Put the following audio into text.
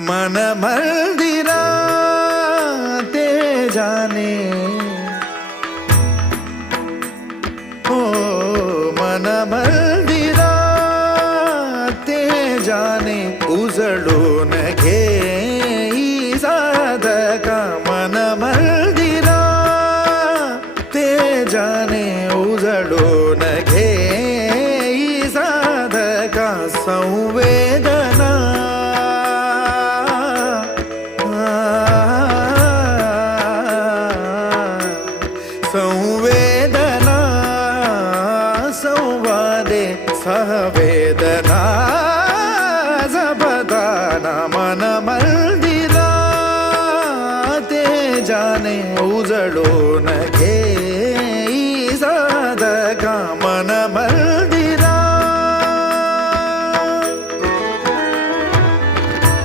मन मंदिरा ते जाने हो मन मंदिरा ते जाने उजळून घे साधका मन मंदिरा ते जाने उजळून घे साधका संवेदना संवेदना संवादे सहवेदना जपदाना मन मंदिरा ते जाने उजळून घे